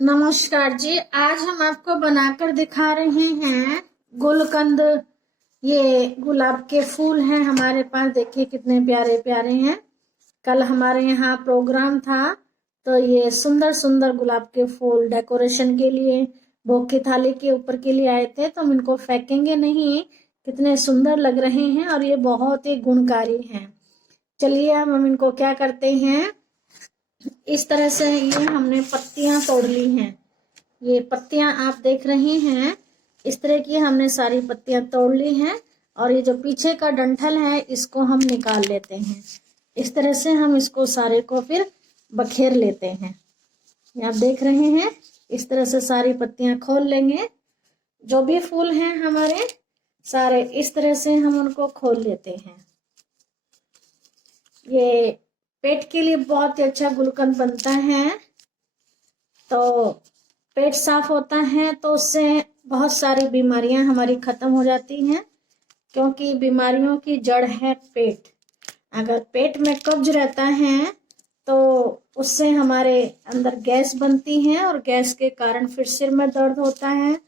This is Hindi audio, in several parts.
नमस्कार जी। आज हम आपको बनाकर दिखा रहे हैं गुलकंद। ये गुलाब के फूल हैं हमारे पास, देखिए कितने प्यारे प्यारे हैं। कल हमारे यहाँ प्रोग्राम था तो ये सुंदर सुंदर गुलाब के फूल डेकोरेशन के लिए भोग की थाली के ऊपर के लिए आए थे, तो हम इनको फेंकेंगे नहीं। कितने सुंदर लग रहे हैं और ये बहुत ही गुणकारी हैं। चलिए अब हम इनको क्या करते हैं, इस तरह से ये हमने पत्तियां तोड़ ली हैं। ये पत्तियां आप देख रहे हैं, इस तरह की हमने सारी पत्तियां तोड़ ली हैं। और ये जो पीछे का डंठल है इसको हम निकाल लेते हैं। इस तरह से हम इसको सारे को फिर बखेर लेते हैं। ये आप देख रहे हैं, इस तरह से सारी पत्तियां खोल लेंगे। जो भी फूल हैं हमारे सारे इस तरह से हम उनको खोल लेते हैं। ये पेट के लिए बहुत ही अच्छा गुलकंद बनता है। तो पेट साफ होता है तो उससे बहुत सारी बीमारियां हमारी खत्म हो जाती हैं, क्योंकि बीमारियों की जड़ है पेट। अगर पेट में कब्ज रहता है तो उससे हमारे अंदर गैस बनती है और गैस के कारण फिर सिर में दर्द होता है।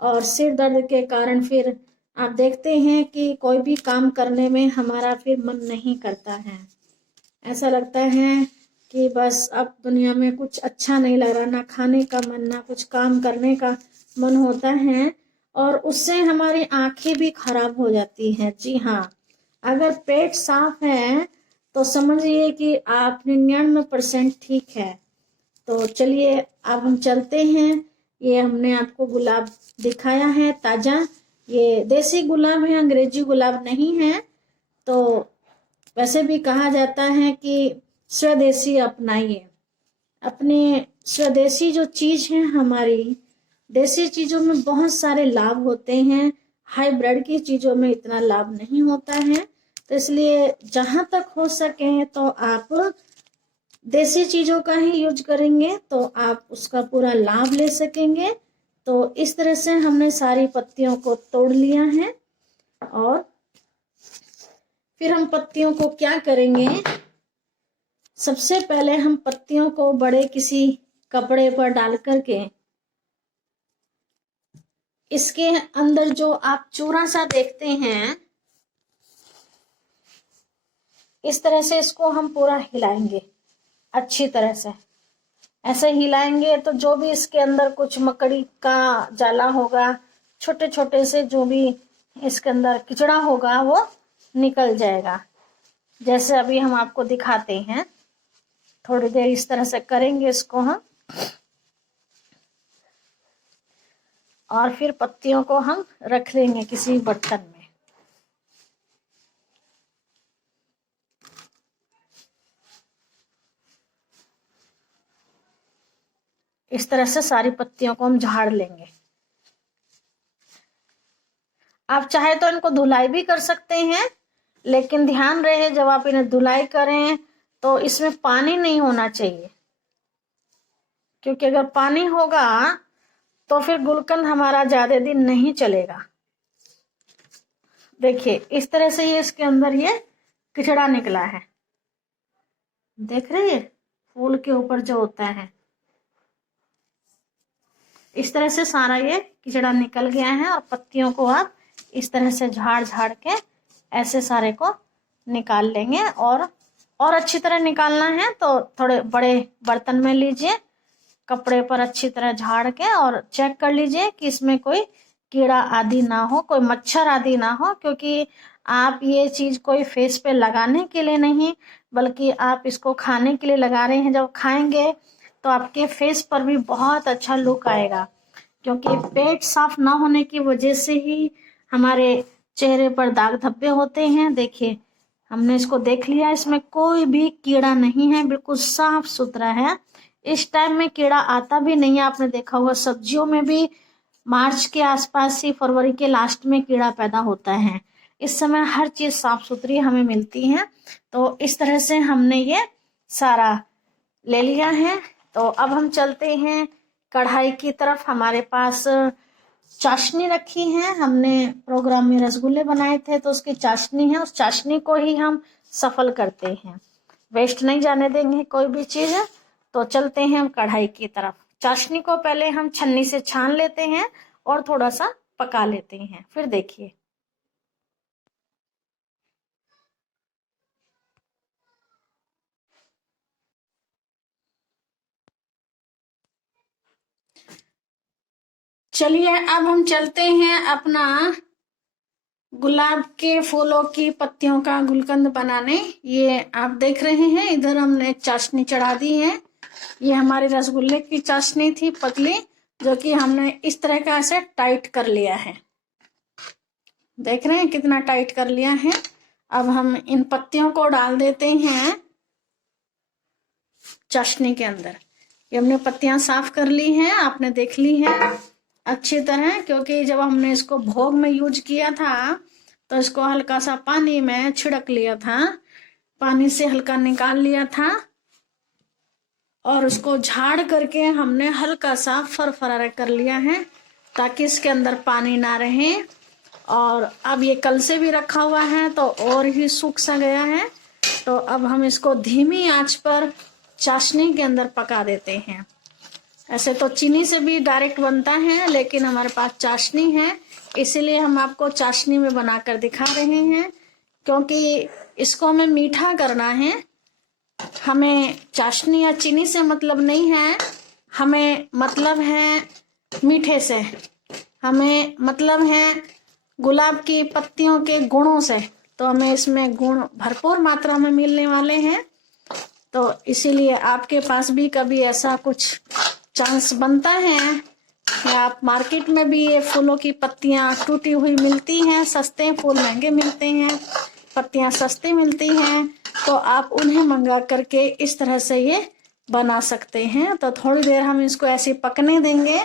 और सिर दर्द के कारण फिर आप देखते हैं कि कोई भी काम करने में हमारा फिर मन नहीं करता है। ऐसा लगता है कि बस अब दुनिया में कुछ अच्छा नहीं लग रहा, ना खाने का मन ना कुछ काम करने का मन होता है। और उससे हमारी आंखें भी खराब हो जाती हैं। जी हाँ, अगर पेट साफ है तो समझिए कि आप 99% ठीक है। तो चलिए अब हम चलते हैं। ये हमने आपको गुलाब दिखाया है ताजा। ये देसी गुलाब है, अंग्रेजी गुलाब नहीं है। तो वैसे भी कहा जाता है कि स्वदेशी अपनाइए। अपने स्वदेशी जो चीज है हमारी देसी चीजों में बहुत सारे लाभ होते हैं, हाइब्रिड की चीजों में इतना लाभ नहीं होता है। तो इसलिए जहां तक हो सके तो आप देसी चीजों का ही यूज करेंगे तो आप उसका पूरा लाभ ले सकेंगे। तो इस तरह से हमने सारी पत्तियों को तोड़ लिया है। और फिर हम पत्तियों को क्या करेंगे, सबसे पहले हम पत्तियों को बड़े किसी कपड़े पर डाल करके इसके अंदर जो आप चूरा सा देखते हैं, इस तरह से इसको हम पूरा हिलाएंगे अच्छी तरह से। ऐसे हिलाएंगे तो जो भी इसके अंदर कुछ मकड़ी का जाला होगा, छोटे छोटे से जो भी इसके अंदर कीचड़ा होगा वो निकल जाएगा। जैसे अभी हम आपको दिखाते हैं, थोड़ी देर इस तरह से करेंगे इसको हम। और फिर पत्तियों को हम रख लेंगे किसी बर्तन में। इस तरह से सारी पत्तियों को हम झाड़ लेंगे। आप चाहे तो इनको धुलाई भी कर सकते हैं, लेकिन ध्यान रहे जब आप इन्हें धुलाई करें तो इसमें पानी नहीं होना चाहिए, क्योंकि अगर पानी होगा तो फिर गुलकंद हमारा ज्यादा दिन नहीं चलेगा। देखिए इस तरह से ये इसके अंदर ये कीचड़ा निकला है, देख रहे हैं फूल के ऊपर जो होता है। इस तरह से सारा ये कीचड़ा निकल गया है। और पत्तियों को आप इस तरह से झाड़ झाड़ के ऐसे सारे को निकाल लेंगे। और अच्छी तरह निकालना है तो थोड़े बड़े बर्तन में लीजिए, कपड़े पर अच्छी तरह झाड़ के और चेक कर लीजिए कि इसमें कोई कीड़ा आदि ना हो, कोई मच्छर आदि ना हो। क्योंकि आप ये चीज कोई फेस पे लगाने के लिए नहीं, बल्कि आप इसको खाने के लिए लगा रहे हैं। जब खाएंगे तो आपके फेस पर भी बहुत अच्छा लुक आएगा, क्योंकि पेट साफ ना होने की वजह से ही हमारे चेहरे पर दाग धब्बे होते हैं। देखिए हमने इसको देख लिया, इसमें कोई भी कीड़ा नहीं है, बिल्कुल साफ सुथरा है। इस टाइम में कीड़ा आता भी नहीं है। आपने देखा होगा सब्जियों में भी मार्च के आसपास ही, फरवरी के लास्ट में कीड़ा पैदा होता है। इस समय हर चीज साफ सुथरी हमें मिलती है। तो इस तरह से हमने ये सारा ले लिया है। तो अब हम चलते हैं कढ़ाई की तरफ। हमारे पास चाशनी रखी है, हमने प्रोग्राम में रसगुल्ले बनाए थे तो उसकी चाशनी है। उस चाशनी को ही हम सफल करते हैं, वेस्ट नहीं जाने देंगे कोई भी चीज। तो चलते हैं हम कढ़ाई की तरफ। चाशनी को पहले हम छन्नी से छान लेते हैं और थोड़ा सा पका लेते हैं, फिर देखिए। चलिए अब हम चलते हैं अपना गुलाब के फूलों की पत्तियों का गुलकंद बनाने। ये आप देख रहे हैं, इधर हमने चाशनी चढ़ा दी है। ये हमारी रसगुल्ले की चाशनी थी पतली, जो कि हमने इस तरह का ऐसे टाइट कर लिया है। देख रहे हैं कितना टाइट कर लिया है। अब हम इन पत्तियों को डाल देते हैं चाशनी के अंदर। ये हमने पत्तियां साफ कर ली हैं, आपने देख ली है अच्छी तरह, क्योंकि जब हमने इसको भोग में यूज किया था तो इसको हल्का सा पानी में छिड़क लिया था, पानी से हल्का निकाल लिया था और उसको झाड़ करके हमने हल्का सा फरफरा कर लिया है ताकि इसके अंदर पानी ना रहे। और अब ये कल से भी रखा हुआ है तो और ही सूख सा गया है। तो अब हम इसको धीमी आंच पर चाशनी के अंदर पका देते हैं। ऐसे तो चीनी से भी डायरेक्ट बनता है, लेकिन हमारे पास चाशनी है इसीलिए हम आपको चाशनी में बनाकर दिखा रहे हैं, क्योंकि इसको हमें मीठा करना है। हमें चाशनी या चीनी से मतलब नहीं है, हमें मतलब है मीठे से, हमें मतलब है गुलाब की पत्तियों के गुणों से। तो हमें इसमें गुण भरपूर मात्रा में मिलने वाले हैं। तो इसीलिए आपके पास भी कभी ऐसा कुछ चांस बनता है या आप मार्केट में भी ये फूलों की पत्तियां टूटी हुई मिलती हैं, सस्ते फूल महंगे मिलते हैं, पत्तियां सस्ती मिलती हैं, तो आप उन्हें मंगा करके इस तरह से ये बना सकते हैं। तो थोड़ी देर हम इसको ऐसे पकने देंगे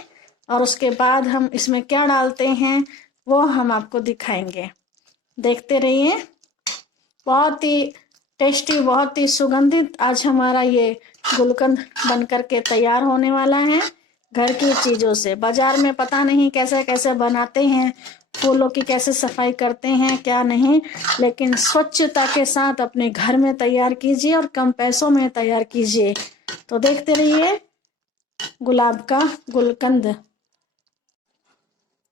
और उसके बाद हम इसमें क्या डालते हैं वो हम आपको दिखाएंगे, देखते रहिए। बहुत ही टेस्टी, बहुत ही सुगंधित आज हमारा ये गुलकंद बन करके तैयार होने वाला है घर की चीजों से। बाजार में पता नहीं कैसे कैसे बनाते हैं, फूलों की कैसे सफाई करते हैं क्या नहीं, लेकिन स्वच्छता के साथ अपने घर में तैयार कीजिए और कम पैसों में तैयार कीजिए। तो देखते रहिए गुलाब का गुलकंद।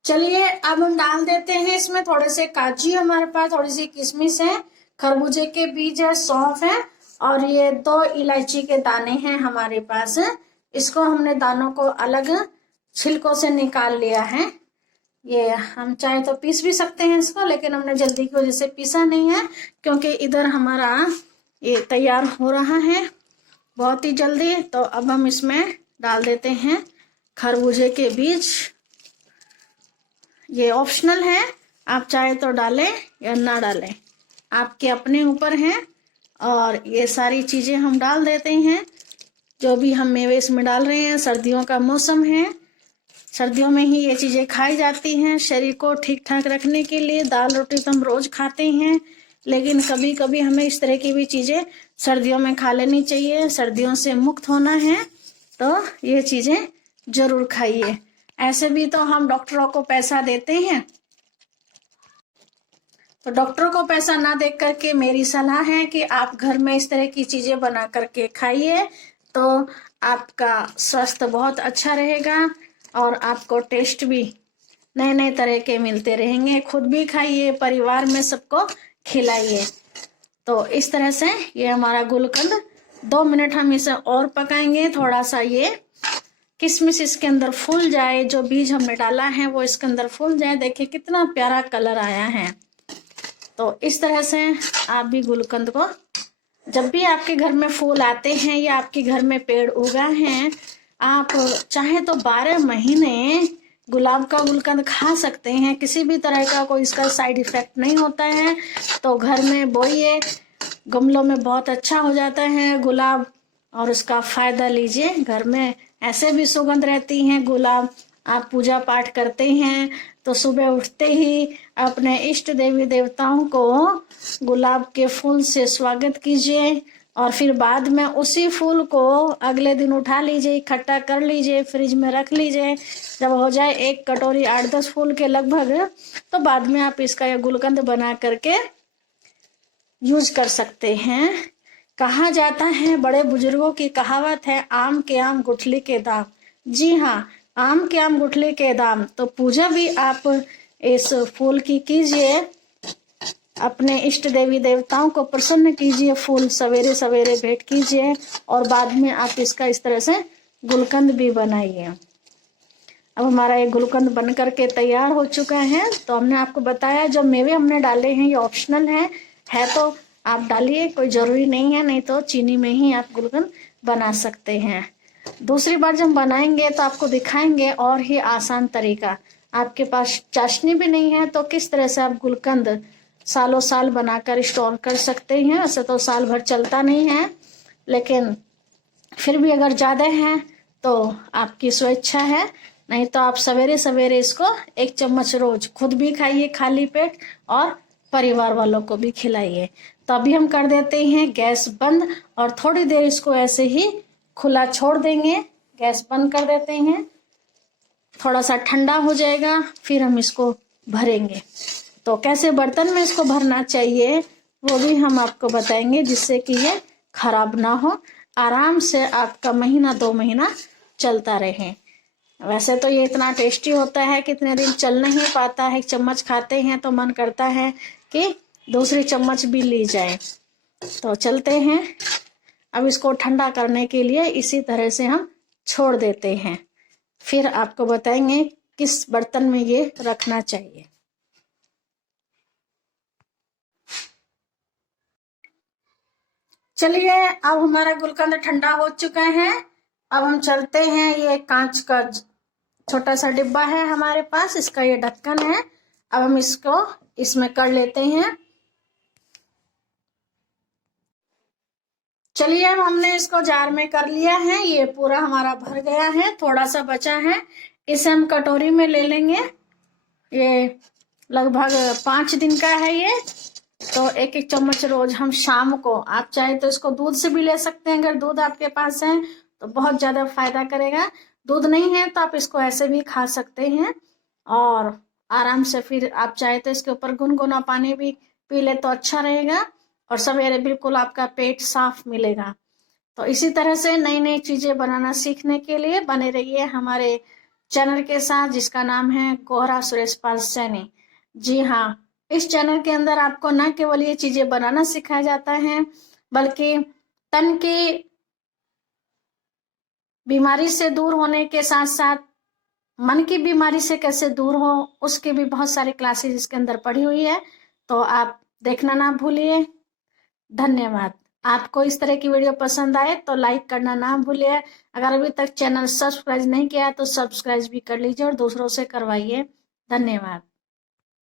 चलिए अब हम डाल देते हैं इसमें थोड़े से काजू, हमारे पास थोड़ी सी किशमिश है, खरबूजे के बीज है, सौंफ है और ये 2 इलायची के दाने हैं हमारे पास। इसको हमने दानों को अलग छिलकों से निकाल लिया है। ये हम चाहे तो पीस भी सकते हैं इसको, लेकिन हमने जल्दी की वजह से पीसा नहीं है, क्योंकि इधर हमारा ये तैयार हो रहा है बहुत ही जल्दी। तो अब हम इसमें डाल देते हैं खरबूजे के बीज। ये ऑप्शनल है, आप चाहे तो डालें या ना डालें, आपके अपने ऊपर है। और ये सारी चीजें हम डाल देते हैं, जो भी हम मेवे इसमें डाल रहे हैं। सर्दियों का मौसम है, सर्दियों में ही ये चीजें खाई जाती हैं शरीर को ठीक ठाक रखने के लिए। दाल रोटी तो हम रोज खाते हैं, लेकिन कभी कभी हमें इस तरह की भी चीजें सर्दियों में खा लेनी चाहिए। सर्दियों से मुक्त होना है तो ये चीजें जरूर खाइए। ऐसे भी तो हम डॉक्टरों को पैसा देते हैं, तो डॉक्टरों को पैसा ना दे करके मेरी सलाह है कि आप घर में इस तरह की चीजें बना करके खाइए, तो आपका स्वास्थ्य बहुत अच्छा रहेगा और आपको टेस्ट भी नए नए तरह के मिलते रहेंगे। खुद भी खाइए, परिवार में सबको खिलाइए। तो इस तरह से ये हमारा गुलकंद 2 मिनट हम इसे और पकाएंगे। थोड़ा सा ये किशमिश इसके अंदर फूल जाए, जो बीज हमने डाला है वो इसके अंदर फूल जाए। देखिए कितना प्यारा कलर आया है। तो इस तरह से आप भी गुलकंद को, जब भी आपके घर में फूल आते हैं या आपके घर में पेड़ उगा है, आप चाहे तो 12 महीने गुलाब का गुलकंद खा सकते हैं। किसी भी तरह का कोई इसका साइड इफेक्ट नहीं होता है। तो घर में बोइए, गमलों में बहुत अच्छा हो जाता है गुलाब और उसका फायदा लीजिए। घर में ऐसे भी सुगंध रहती है गुलाब। आप पूजा पाठ करते हैं तो सुबह उठते ही अपने इष्ट देवी देवताओं को गुलाब के फूल से स्वागत कीजिए और फिर बाद में उसी फूल को अगले दिन उठा लीजिए, इकट्ठा कर लीजिए, फ्रिज में रख लीजिए। जब हो जाए 1 कटोरी 8-10 फूल के लगभग, तो बाद में आप इसका यह गुलकंद बना करके यूज कर सकते हैं। कहा जाता है, बड़े बुजुर्गों की कहावत है, आम के आम गुठली के दाम। जी हाँ, आम के आम गुठली के दाम। तो पूजा भी आप इस फूल की कीजिए, अपने इष्ट देवी देवताओं को प्रसन्न कीजिए, फूल सवेरे सवेरे भेंट कीजिए और बाद में आप इसका इस तरह से गुलकंद भी बनाइए। अब हमारा ये गुलकंद बन करके तैयार हो चुका है। तो हमने आपको बताया जो मेवे हमने डाले हैं ये ऑप्शनल है तो आप डालिए, कोई ज़रूरी नहीं है, नहीं तो चीनी में ही आप गुलकंद बना सकते हैं। दूसरी बार जब बनाएंगे तो आपको दिखाएंगे और ही आसान तरीका। आपके पास चाशनी भी नहीं है तो किस तरह से आप गुलकंद सालों साल बनाकर स्टोर कर सकते हैं। वैसे तो साल भर चलता नहीं है, लेकिन फिर भी अगर ज़्यादा है तो आपकी स्वेच्छा है, नहीं तो आप सवेरे सवेरे इसको 1 चम्मच रोज खुद भी खाइए खाली पेट और परिवार वालों को भी खिलाइए। तो अभी हम कर देते हैं गैस बंद और थोड़ी देर इसको ऐसे ही खुला छोड़ देंगे। गैस बंद कर देते हैं, थोड़ा सा ठंडा हो जाएगा, फिर हम इसको भरेंगे। तो कैसे बर्तन में इसको भरना चाहिए वो भी हम आपको बताएंगे, जिससे कि ये खराब ना हो, आराम से आपका महीना 2 महीना चलता रहे। वैसे तो ये इतना टेस्टी होता है कितने दिन चल नहीं पाता है। 1 चम्मच खाते हैं तो मन करता है कि दूसरी चम्मच भी ली जाए। तो चलते हैं, अब इसको ठंडा करने के लिए इसी तरह से हम छोड़ देते हैं, फिर आपको बताएंगे किस बर्तन में ये रखना चाहिए। चलिए, अब हमारा गुलकंद ठंडा हो चुका है। अब हम चलते हैं, ये कांच का छोटा सा डिब्बा है हमारे पास, इसका ये ढक्कन है। अब हम इसको इसमें कर लेते हैं। चलिए, अब हमने इसको जार में कर लिया है, ये पूरा हमारा भर गया है, थोड़ा सा बचा है, इसे हम कटोरी में ले लेंगे। ये लगभग 5 दिन का है ये। तो 1-1 चम्मच रोज हम शाम को, आप चाहे तो इसको दूध से भी ले सकते हैं, अगर दूध आपके पास है तो बहुत ज्यादा फायदा करेगा। दूध नहीं है तो आप इसको ऐसे भी खा सकते हैं और आराम से फिर आप चाहे तो इसके ऊपर गुनगुना पानी भी पी ले तो अच्छा रहेगा और सवेरे बिल्कुल आपका पेट साफ मिलेगा। तो इसी तरह से नई नई चीजें बनाना सीखने के लिए बने रहिए हमारे चैनल के साथ, जिसका नाम है गोहरा सुरेश पाल सैनी। जी हाँ, इस चैनल के अंदर आपको न केवल ये चीजें बनाना सिखाया जाता है, बल्कि तन की बीमारी से दूर होने के साथ साथ मन की बीमारी से कैसे दूर हो उसके भी बहुत सारी क्लासेस इसके अंदर पड़ी हुई है। तो आप देखना ना भूलिए। धन्यवाद। आपको इस तरह की वीडियो पसंद आए तो लाइक करना ना भूलिए। अगर अभी तक चैनल सब्सक्राइब नहीं किया तो सब्सक्राइब भी कर लीजिए और दूसरों से करवाइए। धन्यवाद।